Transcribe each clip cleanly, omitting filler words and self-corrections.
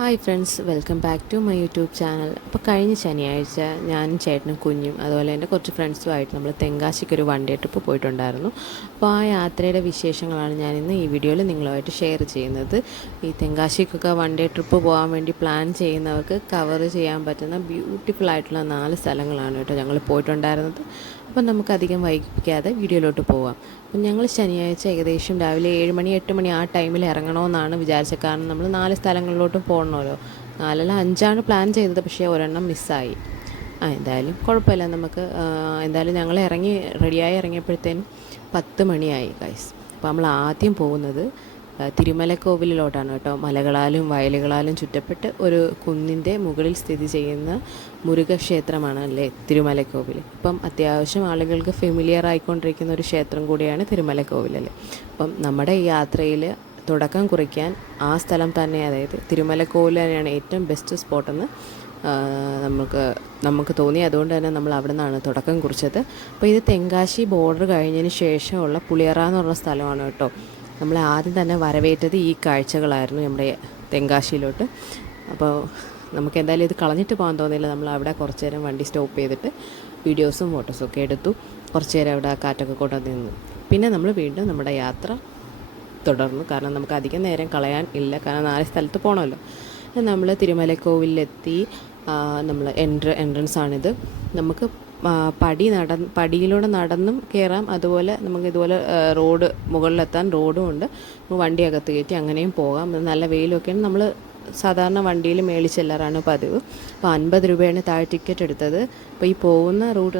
Hi friends, welcome back to my YouTube channel. അപ്പോൾ കഴിഞ്ഞ ശനിയാഴ്ച ഞാനും ചേട്ടനും കുഞ്ഞും അതുപോലെ എൻ്റെ കുറച്ച് ഫ്രണ്ട്സുമായിട്ട് നമ്മൾ തെങ്കാശിക്കൊരു വൺ ഡേ ട്രിപ്പ് പോയിട്ടുണ്ടായിരുന്നു. അപ്പോൾ ആ യാത്രയുടെ വിശേഷങ്ങളാണ് ഞാനിന്ന് ഈ വീഡിയോയിൽ നിങ്ങളുമായിട്ട് ഷെയർ ചെയ്യുന്നത്. ഈ തെങ്കാശിക്കൊക്കെ വൺ ഡേ ട്രിപ്പ് പോകാൻ വേണ്ടി പ്ലാൻ ചെയ്യുന്നവർക്ക് കവർ ചെയ്യാൻ പറ്റുന്ന ബ്യൂട്ടിഫുൾ ആയിട്ടുള്ള 4 സ്ഥലങ്ങളാണ് കേട്ടോ ഞങ്ങൾ പോയിട്ടുണ്ടായിരുന്നത്. അപ്പം നമുക്കധികം വൈകിപ്പിക്കാതെ വീഡിയോയിലോട്ട് പോകാം. അപ്പം ഞങ്ങൾ ശനിയാഴ്ച ഏകദേശം രാവിലെ 7 മണി 8 മണി ആ ടൈമിൽ ഇറങ്ങണമെന്നാണ് വിചാരിച്ചത്. കാരണം നമ്മൾ 4 സ്ഥലങ്ങളിലോട്ടും പോകണമല്ലോ. 4 അല്ല 5 പ്ലാൻ ചെയ്തത്, പക്ഷേ ഒരെണ്ണം മിസ്സായി. എന്തായാലും കുഴപ്പമില്ല. നമുക്ക് എന്തായാലും ഞങ്ങൾ റെഡിയായി ഇറങ്ങിയപ്പോഴത്തേനും 10 മണിയായി ഗൈസ്. അപ്പോൾ നമ്മൾ ആദ്യം പോകുന്നത് തിരുമലക്കോവിലിലോട്ടാണ് കേട്ടോ. മലകളാലും വയലുകളാലും ചുറ്റപ്പെട്ട് ഒരു കുന്നിൻ്റെ മുകളിൽ സ്ഥിതി ചെയ്യുന്ന മുരുകക്ഷേത്രമാണ് അല്ലേ തിരുമലക്കോവിൽ. ഇപ്പം അത്യാവശ്യം ആളുകൾക്ക് ഫെമിലിയർ ആയിക്കൊണ്ടിരിക്കുന്ന ഒരു ക്ഷേത്രം കൂടിയാണ് തിരുമലക്കോവിൽ അല്ലേ. അപ്പം നമ്മുടെ ഈ യാത്രയിൽ തുടക്കം കുറിക്കാൻ ആ സ്ഥലം തന്നെ, അതായത് തിരുമലക്കോവിൽ തന്നെയാണ് ഏറ്റവും ബെസ്റ്റ് സ്പോട്ടെന്ന് നമുക്ക് തോന്നി. അതുകൊണ്ട് തന്നെ നമ്മൾ അവിടെ നിന്നാണ് തുടക്കം കുറിച്ചത്. അപ്പോൾ ഇത് തെങ്കാശി ബോർഡർ കഴിഞ്ഞതിന് ശേഷമുള്ള പുളിയറ എന്ന് പറഞ്ഞ സ്ഥലമാണ് കേട്ടോ. നമ്മൾ ആദ്യം തന്നെ വരവേറ്റത് ഈ കാഴ്ചകളായിരുന്നു നമ്മുടെ തെങ്കാശിയിലോട്ട്. അപ്പോൾ നമുക്ക് എന്തായാലും ഇത് കളഞ്ഞിട്ട് പോകാൻ തോന്നിയില്ല. നമ്മൾ അവിടെ കുറച്ച് നേരം വണ്ടി സ്റ്റോപ്പ് ചെയ്തിട്ട് വീഡിയോസും ഫോട്ടോസും ഒക്കെ എടുത്തു. കുറച്ച് നേരം അവിടെ കാറ്റൊക്കെ കൊണ്ടു നിന്നു. പിന്നെ നമ്മൾ വീണ്ടും നമ്മുടെ യാത്ര തുടർന്നു. കാരണം നമുക്ക് അധികം നേരം കളയാൻ ഇല്ല, കാരണം 4 സ്ഥലത്ത് പോകണമല്ലോ. നമ്മൾ തിരുമലക്കോവിലെത്തി. നമ്മൾ എൻട്രൻസ് ആണിത്. നമുക്ക് പടിയിലൂടെ നടന്നും കയറാം. അതുപോലെ നമുക്ക് ഇതുപോലെ റോഡ് മുകളിലെത്താൻ റോഡും ഉണ്ട്. വണ്ടി അകത്ത് കയറ്റി അങ്ങനെയും പോകാം. നല്ല വെയിലൊക്കെയാണ്. നമ്മൾ സാധാരണ വണ്ടിയിൽ മേളിൽ ചെല്ലാറാണ് പതിവ്. അപ്പോൾ 50 രൂപയാണ് താഴെ ടിക്കറ്റ് എടുത്തത്. അപ്പോൾ ഈ പോകുന്ന റൂട്ട്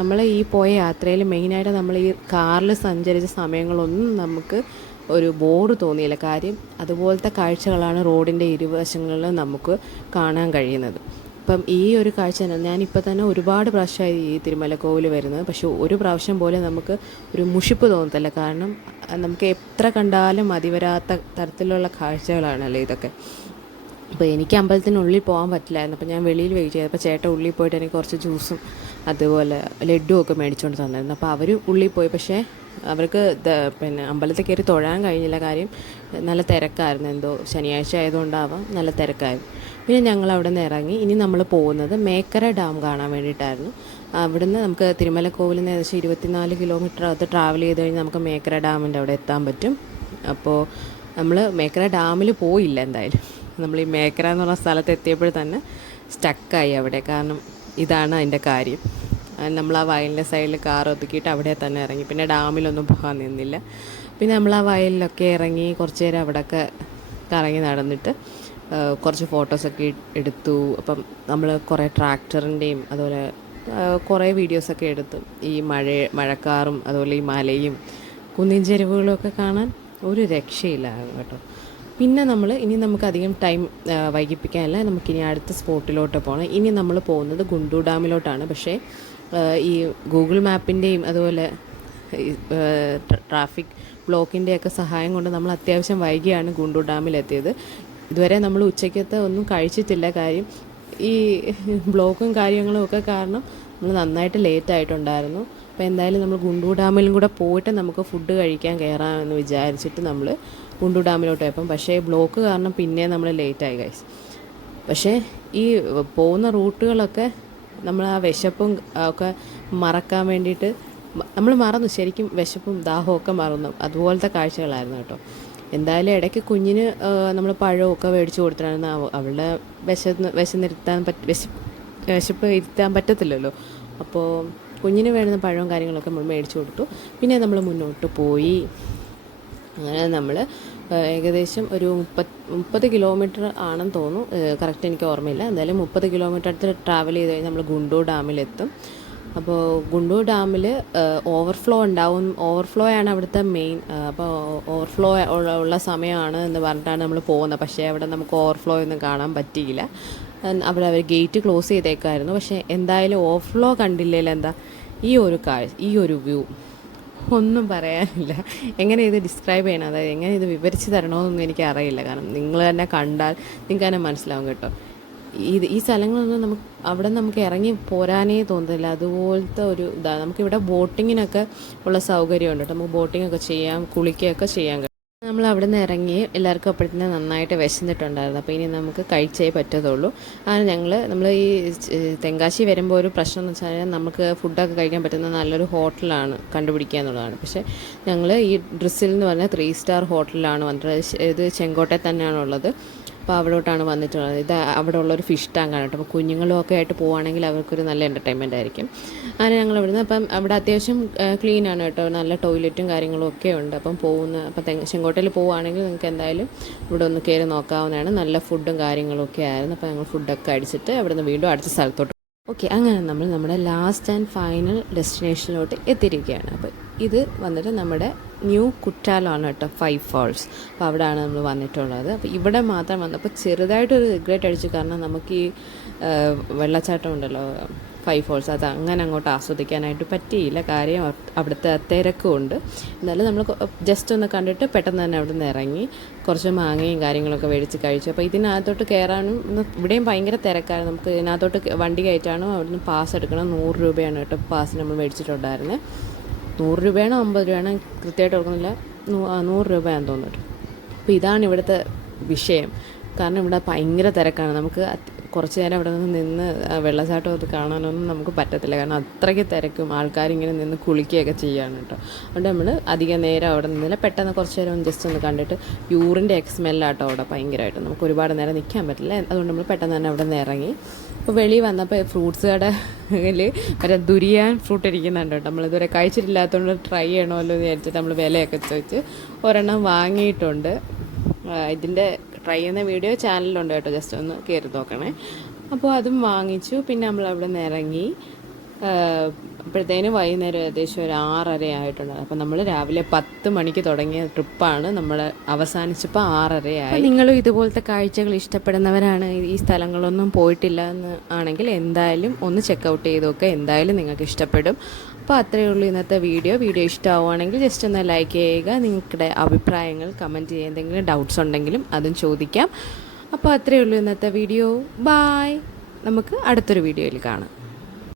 നമ്മൾ ഈ പോയ യാത്രയിൽ മെയിനായിട്ട് നമ്മൾ ഈ കാറിൽ സഞ്ചരിച്ച സമയങ്ങളൊന്നും നമുക്ക് ഒരു ബോർ തോന്നിയില്ല. കാര്യം അതുപോലത്തെ കാഴ്ചകളാണ് റോഡിൻ്റെ ഇരുവശങ്ങളിലും നമുക്ക് കാണാൻ കഴിയുന്നത്. അപ്പം ഈ ഒരു കാഴ്ച ഞാനിപ്പോൾ തന്നെ ഒരുപാട് പ്രാവശ്യമായി ഈ തിരുമലക്കോവിൽ വരുന്നത്, പക്ഷേ ഒരു പ്രാവശ്യം പോലെ നമുക്ക് ഒരു മുഷിപ്പ് തോന്നത്തില്ല. കാരണം നമുക്ക് എത്ര കണ്ടാലും മതിവരാത്ത തരത്തിലുള്ള കാഴ്ചകളാണല്ലോ ഇതൊക്കെ. അപ്പോൾ എനിക്ക് അമ്പലത്തിനുള്ളിൽ പോകാൻ പറ്റില്ലായിരുന്നു. അപ്പോൾ ഞാൻ വെളിയിൽ വെയിറ്റ് ചെയ്തു. അപ്പോൾ ചേട്ടൻ ഉള്ളിൽ പോയിട്ട് എനിക്ക് കുറച്ച് ജ്യൂസും അതുപോലെ ലഡ്ഡും ഒക്കെ മേടിച്ചുകൊണ്ട് തന്നിരുന്നു. അപ്പോൾ അവർ ഉള്ളിൽ പോയി. പക്ഷേ അവർക്ക് അമ്പലത്തിൽ കയറി തൊഴാൻ കഴിഞ്ഞില്ല. കാര്യം നല്ല തിരക്കായിരുന്നു. എന്തോ ശനിയാഴ്ച ആയതുകൊണ്ടാവാം, നല്ല തിരക്കായിരുന്നു. പിന്നെ ഞങ്ങൾ അവിടെ നിന്ന് ഇറങ്ങി. ഇനി നമ്മൾ പോകുന്നത് മേക്കര ഡാം കാണാൻ വേണ്ടിയിട്ടായിരുന്നു. അവിടുന്ന് നമുക്ക് തിരുമലക്കോവിലിൽ നിന്ന് ഏകദേശം 24 കിലോമീറ്റർ അകത്ത് ട്രാവൽ ചെയ്ത് കഴിഞ്ഞാൽ നമുക്ക് മേക്കര ഡാമിൻ്റെ അവിടെ എത്താൻ പറ്റും. അപ്പോൾ നമ്മൾ മേക്കര ഡാമിൽ പോയില്ല. എന്തായാലും നമ്മൾ ഈ മേക്കര എന്ന് പറഞ്ഞ സ്ഥലത്ത് എത്തിയപ്പോൾ തന്നെ സ്റ്റക്കായി അവിടെ. കാരണം ഇതാണ് അതിൻ്റെ കാര്യം. നമ്മൾ ആ വയലിൻ്റെ സൈഡിൽ കാർ ഒതുക്കിയിട്ട് അവിടെ തന്നെ ഇറങ്ങി. പിന്നെ ഡാമിലൊന്നും പോകാൻ നിന്നില്ല. പിന്നെ നമ്മൾ ആ വയലിലൊക്കെ ഇറങ്ങി കുറച്ച് നേരം അവിടെയൊക്കെ കറങ്ങി നടന്നിട്ട് കുറച്ച് ഫോട്ടോസൊക്കെ എടുത്തു. അപ്പം നമ്മൾ കുറേ ട്രാക്ടറിൻ്റെയും അതുപോലെ കുറേ വീഡിയോസൊക്കെ എടുത്തു. ഈ മഴക്കാറും അതുപോലെ ഈ മലയും കുന്നിൻ ചെരുവുകളും ഒക്കെ കാണാൻ ഒരു രക്ഷയില്ല കേട്ടോ. പിന്നെ ഇനി നമുക്ക് അധികം ടൈം വൈകിപ്പിക്കാനല്ല, നമുക്കിനി അടുത്ത സ്പോട്ടിലോട്ട് പോകണം. ഇനി നമ്മൾ പോകുന്നത് ഗുണ്ടൂർ ഡാമിലോട്ടാണ്. പക്ഷേ ഈ ഗൂഗിൾ മാപ്പിൻ്റെയും അതുപോലെ ട്രാഫിക് ബ്ലോക്കിൻ്റെയൊക്കെ സഹായം കൊണ്ട് നമ്മൾ അത്യാവശ്യം വൈകിയാണ് ഗുണ്ടൂർ ഡാമിലെത്തിയത്. ഇതുവരെ നമ്മൾ ഉച്ചയ്ക്കത്തെ ഒന്നും കഴിച്ചിട്ടില്ല. കാര്യം ഈ ബ്ലോക്കും കാര്യങ്ങളും ഒക്കെ കാരണം നമ്മൾ നന്നായിട്ട് ലേറ്റ് ആയിട്ടുണ്ടായിരുന്നു. അപ്പോൾ എന്തായാലും നമ്മൾ ഗുണ്ടൂർ ഡാമിലും കൂടെ പോയിട്ട് നമുക്ക് ഫുഡ് കഴിക്കാൻ കയറാമെന്ന് വിചാരിച്ചിട്ട് നമ്മൾ ഗുണ്ടൂർ ഡാമിലോട്ട് പോയപ്പം പക്ഷേ ബ്ലോക്ക് കാരണം പിന്നെ നമ്മൾ ലേറ്റായി ഗൈസ്. പക്ഷേ ഈ പോകുന്ന റൂട്ടുകളൊക്കെ നമ്മൾ ആ വിശപ്പും ഒക്കെ മറക്കാൻ വേണ്ടിയിട്ട് നമ്മൾ മറന്നു. ശരിക്കും വിശപ്പും ദാഹവും ഒക്കെ മറന്നു. അതുപോലത്തെ കാഴ്ചകളായിരുന്നു കേട്ടോ. എന്തായാലും ഇടയ്ക്ക് കുഞ്ഞിന് നമ്മൾ പഴമൊക്കെ മേടിച്ച് കൊടുത്തിട്ടാണ്. അവളുടെ വിശപ്പ് ഇരുത്താൻ പറ്റത്തില്ലല്ലോ. അപ്പോൾ കുഞ്ഞിന് വേണ്ടുന്ന പഴവും കാര്യങ്ങളൊക്കെ നമ്മൾ മേടിച്ച് കൊടുത്തു. പിന്നെ നമ്മൾ മുന്നോട്ട് പോയി. അങ്ങനെ നമ്മൾ ഏകദേശം ഒരു 30 കിലോമീറ്റർ ആണെന്ന് തോന്നുന്നു, കറക്റ്റ് എനിക്ക് ഓർമ്മയില്ല. എന്തായാലും 30 കിലോമീറ്റർ അടുത്ത് ട്രാവൽ ചെയ്ത് കഴിഞ്ഞാൽ നമ്മൾ ഗുണ്ടൂർ ഡാമിലെത്തും. അപ്പോൾ ഗുണ്ടൂർ ഡാമിൽ ഓവർഫ്ലോ ആണ് അവിടുത്തെ മെയിൻ. അപ്പോൾ ഓവർഫ്ലോ ഉള്ള സമയമാണ് എന്ന് പറഞ്ഞിട്ടാണ് നമ്മൾ പോകുന്നത്. പക്ഷേ അവിടെ നമുക്ക് ഓവർഫ്ലോ ഒന്നും കാണാൻ പറ്റിയില്ല. അവിടെ അവർ ഗേറ്റ് ക്ലോസ് ചെയ്തേക്കായിരുന്നു. പക്ഷേ എന്തായാലും ഓവർഫ്ലോ കണ്ടില്ലെങ്കിൽ എന്താ ഈ ഒരു വ്യൂ ഒന്നും പറയാനില്ല. എങ്ങനെ ഇത് ഡിസ്ക്രൈബ് ചെയ്യണം, അതായത് എങ്ങനെ ഇത് വിവരിച്ച് തരണമെന്നൊന്നും എനിക്ക് അറിയില്ല. കാരണം നിങ്ങൾ തന്നെ കണ്ടാൽ നിങ്ങൾക്ക് തന്നെ മനസ്സിലാവും കേട്ടോ. ഈ സ്ഥലങ്ങളൊന്നും അവിടെ നമുക്ക് ഇറങ്ങി പോരാനേ തോന്നുന്നില്ല. അതുപോലത്തെ ഒരു ഇതാണ്. നമുക്കിവിടെ ബോട്ടിങ്ങിനൊക്കെ ഉള്ള സൗകര്യമുണ്ട് കേട്ടോ. നമുക്ക് ബോട്ടിങ്ങൊക്കെ ചെയ്യാം, കുളിക്കുകയൊക്കെ ചെയ്യാം. നമ്മൾ അവിടെ നിന്ന് ഇറങ്ങി എല്ലാവർക്കും അപ്പോഴത്തേന് നന്നായിട്ട് വിശന്നിട്ടുണ്ടായിരുന്നു. അപ്പോൾ ഇനി നമുക്ക് കഴിച്ചേ പറ്റത്തുള്ളൂ. അങ്ങനെ നമ്മൾ ഈ തെങ്കാശി വരുമ്പോൾ ഒരു പ്രശ്നം എന്ന് വെച്ചാൽ നമുക്ക് ഫുഡൊക്കെ കഴിക്കാൻ പറ്റുന്ന നല്ലൊരു ഹോട്ടലാണ് കണ്ടുപിടിക്കുക എന്നുള്ളതാണ്. പക്ഷേ ഞങ്ങൾ ഈ ഡ്രിസിൽ എന്ന് പറഞ്ഞാൽ 3 സ്റ്റാർ ഹോട്ടലിലാണ് വന്നിട്ടുള്ളത്. ഇത് ചെങ്കോട്ടയിൽ തന്നെയാണുള്ളത്. അപ്പോൾ അവിടോട്ടാണ് വന്നിട്ടുള്ളത്. ഇത് അവിടെ ഉള്ളൊരു ഫിഷ് ടാങ്കാണ് കേട്ടോ. അപ്പോൾ കുഞ്ഞുങ്ങളും ഒക്കെ ആയിട്ട് പോവുകയാണെങ്കിൽ അവർക്കൊരു നല്ല എൻ്റർടൈൻമെൻ്റ് ആയിരിക്കും. അങ്ങനെ ഞങ്ങൾ ഇവിടുന്ന് അപ്പം അവിടെ അത്യാവശ്യം ക്ലീനാണ് കേട്ടോ. നല്ല ടോയ്ലറ്റും കാര്യങ്ങളും ഒക്കെ ഉണ്ട്. അപ്പം ചെങ്കോട്ടയിൽ പോവുകയാണെങ്കിൽ നിങ്ങൾക്ക് എന്തായാലും ഇവിടെ ഒന്ന് കയറി നോക്കാവുന്നതാണ്. നല്ല ഫുഡും കാര്യങ്ങളും ഒക്കെ ആയിരുന്നു. അപ്പോൾ ഞങ്ങൾ ഫുഡൊക്കെ അടിച്ചിട്ട് അവിടെ നിന്ന് വീണ്ടും അടുത്ത സ്ഥലത്തോട്ട് ഓക്കെ. അങ്ങനെ നമ്മൾ നമ്മുടെ ലാസ്റ്റ് ആൻഡ് ഫൈനൽ ഡെസ്റ്റിനേഷനിലോട്ട് എത്തിയിരിക്കുകയാണ്. അപ്പോൾ ഇത് വന്നിട്ട് നമ്മുടെ ന്യൂ കുറ്റാലാണ് കേട്ടോ, 5 ഫാൾസ്. അപ്പോൾ അവിടെയാണ് നമ്മൾ വന്നിട്ടുള്ളത്. അപ്പോൾ ഇവിടെ മാത്രം വന്നപ്പോൾ ചെറുതായിട്ടൊരു റിഗ്രറ്റ് അടിച്ചു. കാരണം നമുക്ക് ഈ വെള്ളച്ചാട്ടം ഉണ്ടല്ലോ 5 ഫാൾസ്, അത് അങ്ങനെ അങ്ങോട്ട് ആസ്വദിക്കാനായിട്ട് പറ്റിയില്ല. കാര്യം അവിടുത്തെ തിരക്കും ഉണ്ട്. എന്നാലും നമ്മൾ ജസ്റ്റ് ഒന്ന് കണ്ടിട്ട് പെട്ടെന്ന് തന്നെ അവിടെ നിന്ന് ഇറങ്ങി കുറച്ച് മാങ്ങയും കാര്യങ്ങളൊക്കെ മേടിച്ച് കഴിച്ചു. അപ്പോൾ ഇതിനകത്തോട്ട് കയറാനും ഇവിടെയും ഭയങ്കര തിരക്കായിരുന്നു. നമുക്ക് ഇതിനകത്തോട്ട് വണ്ടി കയറ്റാനോ അവിടുന്ന് പാസ് എടുക്കണം. 100 രൂപയാണ് കേട്ടോ പാസ് നമ്മൾ മേടിച്ചിട്ടുണ്ടായിരുന്നത്. 100 രൂപയാണോ 50 രൂപയാണോ കൃത്യമായിട്ട് ഓർക്കുന്നില്ല. 100 രൂപയാണെന്ന് തോന്നുന്നു. അപ്പോൾ ഇതാണ് ഇവിടുത്തെ വിഷയം. കാരണം ഇവിടെ ഭയങ്കര തിരക്കാണ്. നമുക്ക് കുറച്ച് നേരം അവിടെ നിന്ന് വെള്ളച്ചാട്ടം അത് കാണാനൊന്നും നമുക്ക് പറ്റത്തില്ല. കാരണം അത്രയ്ക്ക് തിരക്കും, ആൾക്കാരിങ്ങനെ നിന്ന് കുളിക്കുകയൊക്കെ ചെയ്യുകയാണ് കേട്ടോ. അതുകൊണ്ട് നമ്മൾ അധികം നേരം അവിടെ നിന്നില്ല. പെട്ടെന്ന് കുറച്ച് നേരം ജസ്റ്റ് ഒന്ന് കണ്ടിട്ട് യൂറിൻ്റെ സ്മെല്ലാട്ടോ അവിടെ ഭയങ്കരമായിട്ട്. നമുക്ക് ഒരുപാട് നേരം നിൽക്കാൻ പറ്റില്ല. അതുകൊണ്ട് നമ്മൾ പെട്ടെന്ന് തന്നെ അവിടെ നിന്ന് ഇറങ്ങി. അപ്പോൾ വെളിയിൽ വന്നപ്പോൾ ഫ്രൂട്ട്സ് കടയിൽ മറ്റേ ദുരിയാൻ ഫ്രൂട്ട് ഇരിക്കുന്നുണ്ട് കേട്ടോ. നമ്മളിതുവരെ കഴിച്ചിട്ടില്ലാത്തതുകൊണ്ട് ട്രൈ ചെയ്യണമല്ലോ എന്ന് വിചാരിച്ചിട്ട് നമ്മൾ വിലയൊക്കെ ചോദിച്ച് ഒരെണ്ണം വാങ്ങിയിട്ടുണ്ട്. ഇതിൻ്റെ ട്രൈ ചെയ്യുന്ന വീഡിയോ ചാനലിലുണ്ട് കേട്ടോ, ജസ്റ്റ് ഒന്ന് കയറി നോക്കണേ. അപ്പോൾ അതും വാങ്ങിച്ചു. പിന്നെ നമ്മൾ അവിടെ നിന്ന് ഇറങ്ങി. അപ്പോഴത്തേനും വൈകുന്നേരം ഏകദേശം ഒരു 6:30 ആയിട്ടുണ്ടായിരുന്നു. അപ്പോൾ നമ്മൾ രാവിലെ 10 മണിക്ക് തുടങ്ങിയ ട്രിപ്പാണ്. നമ്മൾ അവസാനിച്ചപ്പോൾ 6:30 ആയി. നിങ്ങളും ഇതുപോലത്തെ കാഴ്ചകൾ ഇഷ്ടപ്പെടുന്നവരാണ്, ഈ സ്ഥലങ്ങളൊന്നും പോയിട്ടില്ല എന്ന് ആണെങ്കിൽ എന്തായാലും ഒന്ന് ചെക്കൗട്ട് ചെയ്ത് നോക്കുക. എന്തായാലും നിങ്ങൾക്ക് ഇഷ്ടപ്പെടും. അപ്പോൾ അത്രയേ ഉള്ളൂ ഇന്നത്തെ വീഡിയോ. ഇഷ്ടമാവുകയാണെങ്കിൽ ജസ്റ്റ് ഒന്ന് ലൈക്ക് ചെയ്യുക. നിങ്ങളുടെ അഭിപ്രായങ്ങൾ കമൻറ്റ് ചെയ്യുക. എന്തെങ്കിലും ഡൗട്ട്സ് ഉണ്ടെങ്കിലും അതും ചോദിക്കാം. അപ്പോൾ അത്രയേ ഉള്ളൂ ഇന്നത്തെ വീഡിയോ. ബായ്. നമുക്ക് അടുത്തൊരു വീഡിയോയിൽ കാണാം.